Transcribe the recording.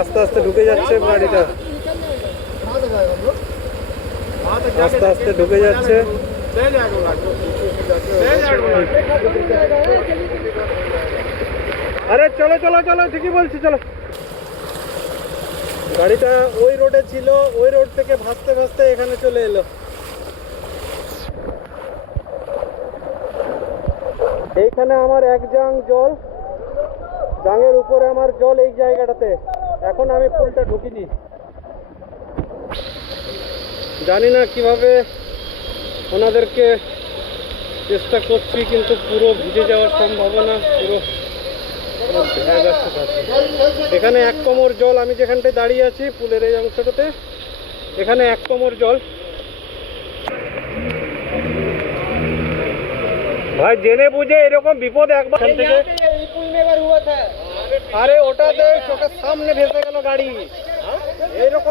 আস্তে আস্তে ঢুকে যাচ্ছে গাড়িটা, আস্তে আস্তে ঢুকে যাচ্ছে। আরে চলো চলো চলো, ঠিকই বলছি, চলো। গাড়িটা ওই রোডে ছিল, ওই রোড থেকে ভাসতে ভাসতে এখানে চলে এলো। এইখানে আমার এক জাং জল, জাঙের উপরে আমার জল এই জায়গাটাতে। এখন আমি ফুলটা ঢুকিনি, জানি না কিভাবে ওনাদেরকে চেষ্টা করছি, কিন্তু পুরো ভিজে যাওয়ার সম্ভাবনা, পুরো এখানে 1 কোমর জল। আমি যেখানটায় দাঁড়িয়ে আছি পুলের এই অংশটাতে, এখানে 1 কোমর জল। ভাই জেনে বুঝে এরকম বিপদ একবার থেকে, আরে ওটাতে চোখের সামনে ভেসে গেল গাড়ি, এইরকম